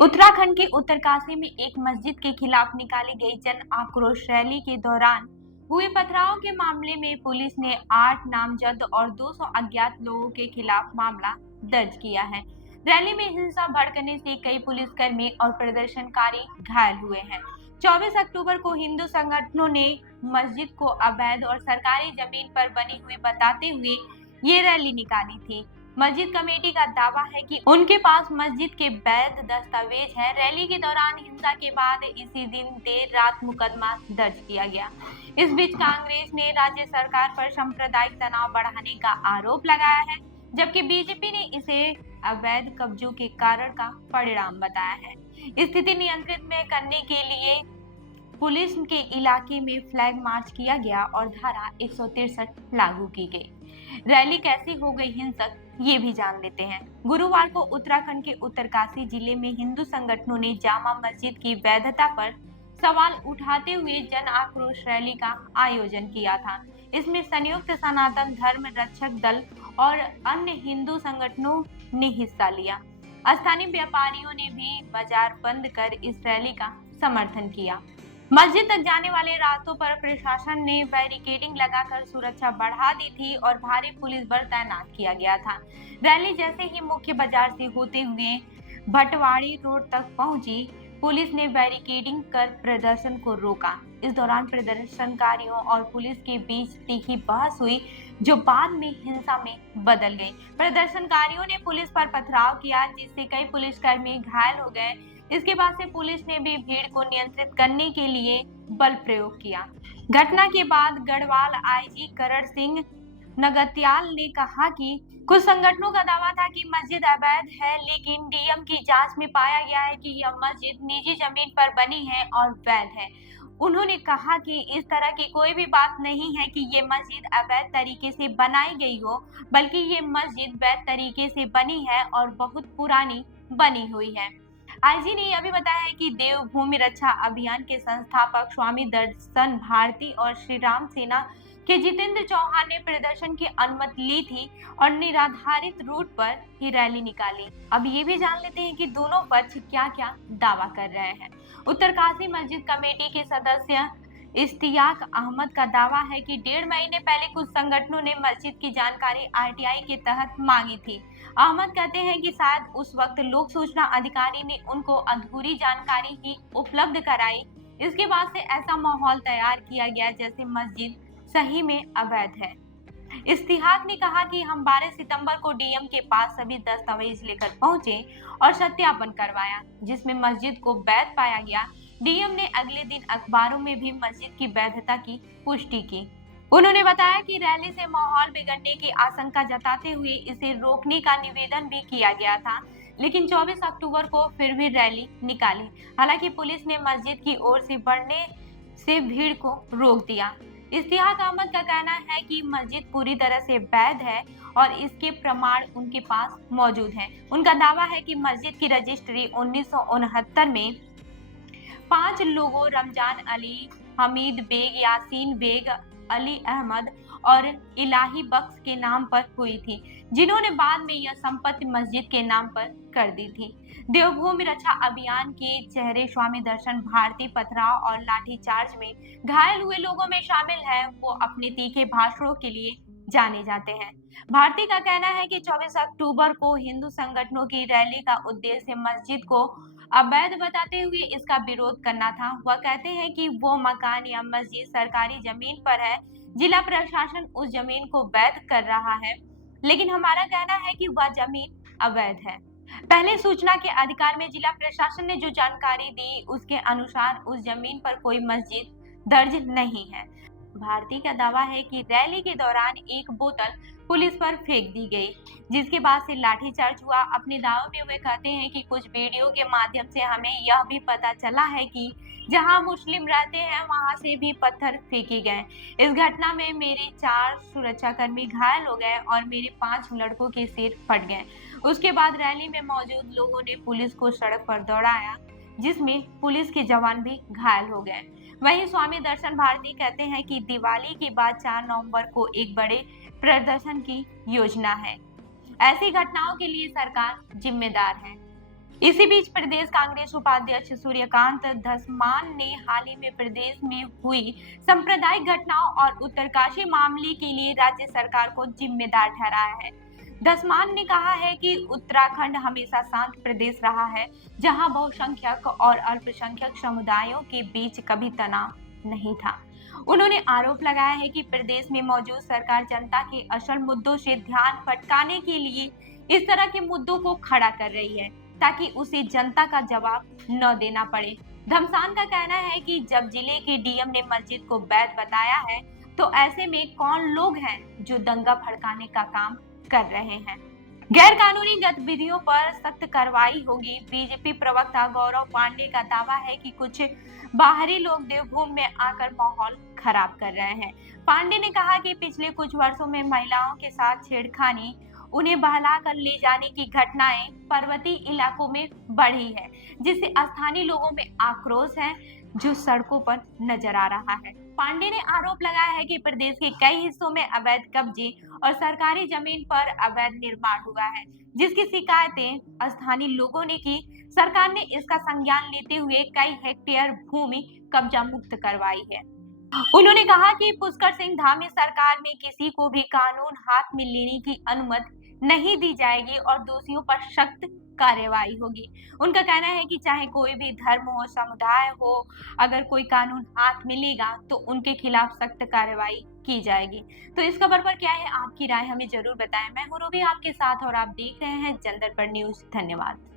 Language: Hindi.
उत्तराखंड के उत्तरकाशी में एक मस्जिद के खिलाफ निकाली गई जन आक्रोश रैली के दौरान हुए पथराव के मामले में पुलिस ने 8 नामजद और 200 अज्ञात लोगों के खिलाफ मामला दर्ज किया है। रैली में हिंसा भड़कने से कई पुलिसकर्मी और प्रदर्शनकारी घायल हुए हैं। 24 अक्टूबर को हिंदू संगठनों ने मस्जिद को अवैध और सरकारी जमीन पर बनी हुई बताते हुए ये रैली निकाली थी। मस्जिद कमेटी का दावा है कि उनके पास मस्जिद के वैध दस्तावेज है। रैली के दौरान हिंसा के बाद इसी दिन देर रात मुकदमा दर्ज किया गया। इस बीच कांग्रेस ने राज्य सरकार पर सांप्रदायिक तनाव बढ़ाने का आरोप लगाया है, जबकि बीजेपी ने इसे अवैध कब्जों के कारण का परिणाम बताया है। स्थिति नियंत्रित में करने के लिए पुलिस के इलाके में फ्लैग मार्च किया गया और धारा 163 लागू की गई। रैली कैसी हो गई हिंसक, ये भी जान लेते हैं। गुरुवार को उत्तराखंड के उत्तरकाशी जिले में हिंदू संगठनों ने जामा मस्जिद की वैधता पर सवाल उठाते हुए जन आक्रोश रैली का आयोजन किया था। इसमें संयुक्त सनातन धर्म रक्षक दल और अन्य हिंदू संगठनों ने हिस्सा लिया। स्थानीय व्यापारियों ने भी बाजार बंद कर इस रैली का समर्थन किया। मस्जिद तक जाने वाले रास्तों पर प्रशासन ने बैरिकेडिंग लगाकर सुरक्षा बढ़ा दी थी और भारी पुलिस बल तैनात किया गया था। रैली जैसे ही मुख्य बाजार से होते हुए भटवाड़ी रोड तक पहुंची, पुलिस ने बैरिकेडिंग कर प्रदर्शन को रोका। इस दौरान प्रदर्शनकारियों और पुलिस के बीच तीखी बहस हुई, जो बाद में हिंसा में बदल गई। प्रदर्शनकारियों ने पुलिस पर पथराव किया, जिससे कई पुलिसकर्मी घायल हो गए। इसके बाद से पुलिस ने भी भीड़ को नियंत्रित करने के लिए बल प्रयोग किया। घटना के बाद गढ़वाल आईजी करण सिंह नगत्याल ने कहा कि कुछ संगठनों का दावा था कि मस्जिद अवैध है, लेकिन डीएम की जांच में पाया गया है कि यह मस्जिद निजी जमीन पर बनी है और वैध है। उन्होंने कहा कि इस तरह की कोई भी बात नहीं है कि ये मस्जिद अवैध तरीके से बनाई गई हो, बल्कि ये मस्जिद वैध तरीके से बनी है और बहुत पुरानी बनी हुई है। आईजी ने यह भी बताया है कि देवभूमि रक्षा अभियान के संस्थापक स्वामी दर्शन भारती और श्री राम सेना के जितेंद्र चौहान ने प्रदर्शन की अनुमति ली थी और निराधारित रूट पर ही रैली निकाली। अब ये भी जान लेते हैं कि दोनों पक्ष क्या क्या दावा कर रहे हैं। उत्तरकाशी मस्जिद कमेटी के सदस्य इश्तियाक अहमद का दावा है कि 1.5 महीने पहले कुछ संगठनों ने मस्जिद की जानकारी आरटीआई के तहत मांगी थी। अहमद कहते हैं कि शायद उस वक्त लोक सूचना अधिकारी ने उनको अधूरी जानकारी ही उपलब्ध कराई। इसके बाद से ऐसा माहौल तैयार किया गया जैसे मस्जिद सही में अवैध है। इश्तियाक ने कहा कि हम 12 सितंबर को डीएम के पास सभी दस्तावेज लेकर पहुंचे और सत्यापन करवाया, जिसमें मस्जिद को वैध पाया गया। डीएम ने अगले दिन अखबारों में भी मस्जिद की वैधता की पुष्टि की। उन्होंने बताया कि रैली से माहौल बिगड़ने की आशंका जताते हुए इसे रोकने का निवेदन भी किया गया था, लेकिन 24 अक्टूबर को फिर भी रैली निकाली। हालांकि पुलिस ने मस्जिद की ओर से बढ़ने से भीड़ को रोक दिया। इश्तियाक अहमद का कहना है कि मस्जिद पूरी तरह से वैध है और इसके प्रमाण उनके पास मौजूद हैं। उनका दावा है कि मस्जिद की रजिस्ट्री 1969 में 5 लोगों रमजान अली, हमीद बेग, यासीन बेग, अली अहमद और इलाही बख्श के नाम पर हुई थी, जिन्होंने बाद में यह संपत्ति मस्जिद के नाम पर कर दी थी। देवभूमि रक्षा अभियान के चेहरे स्वामी दर्शन भारती पथराव और लाठीचार्ज में घायल हुए लोगों में शामिल हैं। वो अपने तीखे भाषणों के लिए जाने जाते हैं। भारती का कहना है कि 24 अक्टूबर को हिंदू संगठनों की रैली का उद्देश्य मस्जिद को अवैध बताते हुए इसका विरोध करना था। वह कहते हैं कि वो मकान या मस्जिद सरकारी जमीन पर है, जिला प्रशासन उस जमीन को वैध कर रहा है, लेकिन हमारा कहना है कि वह जमीन अवैध है। पहले सूचना के अधिकार में जिला प्रशासन ने जो जानकारी दी, उसके अनुसार उस जमीन पर कोई मस्जिद दर्ज नहीं है। भारती का दावा है कि रैली के दौरान एक बोतल पुलिस पर फेंक दी गई, जिसके बाद से लाठीचार्ज हुआ। अपने दावे में वे कहते हैं कि कुछ वीडियो के माध्यम से हमें यह भी पता चला है कि जहां मुस्लिम रहते हैं वहां से भी पत्थर फेंके गए। इस घटना में मेरे 4 सुरक्षाकर्मी घायल हो गए और मेरे 5 लड़कों के सिर फट गए। उसके बाद रैली में मौजूद लोगों ने पुलिस को सड़क पर दौड़ाया, जिसमें पुलिस के जवान भी घायल हो गए। वहीं स्वामी दर्शन भारती कहते हैं कि दिवाली के बाद 4 नवंबर को एक बड़े प्रदर्शन की योजना है। ऐसी घटनाओं के लिए सरकार जिम्मेदार है। इसी बीच प्रदेश कांग्रेस उपाध्यक्ष सूर्यकांत धस्मान ने हाल ही में प्रदेश में हुई सांप्रदायिक घटनाओं और उत्तरकाशी मामले के लिए राज्य सरकार को जिम्मेदार ठहराया है। धस्मान ने कहा है कि उत्तराखंड हमेशा शांत प्रदेश रहा है, जहां बहुसंख्यक और अल्पसंख्यक समुदायों के बीच कभी तनाव नहीं था। उन्होंने आरोप लगाया है कि प्रदेश में मौजूद सरकार जनता के असल मुद्दों से ध्यान भटकाने के लिए इस तरह के मुद्दों को खड़ा कर रही है, ताकि उसे जनता का जवाब न देना पड़े। धमसान का कहना है कि जब जिले के डीएम ने मस्जिद को वैध बताया है, तो ऐसे में कौन लोग हैं जो दंगा भड़काने का काम कर रहे हैं। गैर कानूनी गतिविधियों पर सख्त कार्रवाई होगी। बीजेपी प्रवक्ता गौरव पांडे का दावा है कि कुछ बाहरी लोग देवभूमि में आकर माहौल खराब कर रहे हैं। पांडे ने कहा कि पिछले कुछ वर्षों में महिलाओं के साथ छेड़खानी, उन्हें बहला कर ले जाने की घटनाएं पर्वतीय इलाकों में बढ़ी है, जिससे स्थानीय लोगों में आक्रोश है, जो सड़कों पर नजर आ रहा है। पांडे ने आरोप लगाया है कि प्रदेश के कई हिस्सों में अवैध कब्जे और सरकारी जमीन पर अवैध निर्माण हुआ है, जिसकी शिकायतें स्थानीय लोगों ने की। सरकार ने इसका संज्ञान लेते हुए कई हेक्टेयर भूमि कब्जा मुक्त करवाई है। उन्होंने कहा कि पुष्कर सिंह धामी सरकार में किसी को भी कानून हाथ में लेने की अनुमति नहीं दी जाएगी और दोषियों पर सख्त कार्रवाई होगी। उनका कहना है कि चाहे कोई भी धर्म हो, समुदाय हो, अगर कोई कानून हाथ में लेगा तो उनके खिलाफ सख्त कार्रवाई की जाएगी। तो इस खबर पर क्या है आपकी राय, हमें जरूर बताएं। मैं हूं रूबी आपके साथ और आप देख रहे हैं जलदर पर न्यूज। धन्यवाद।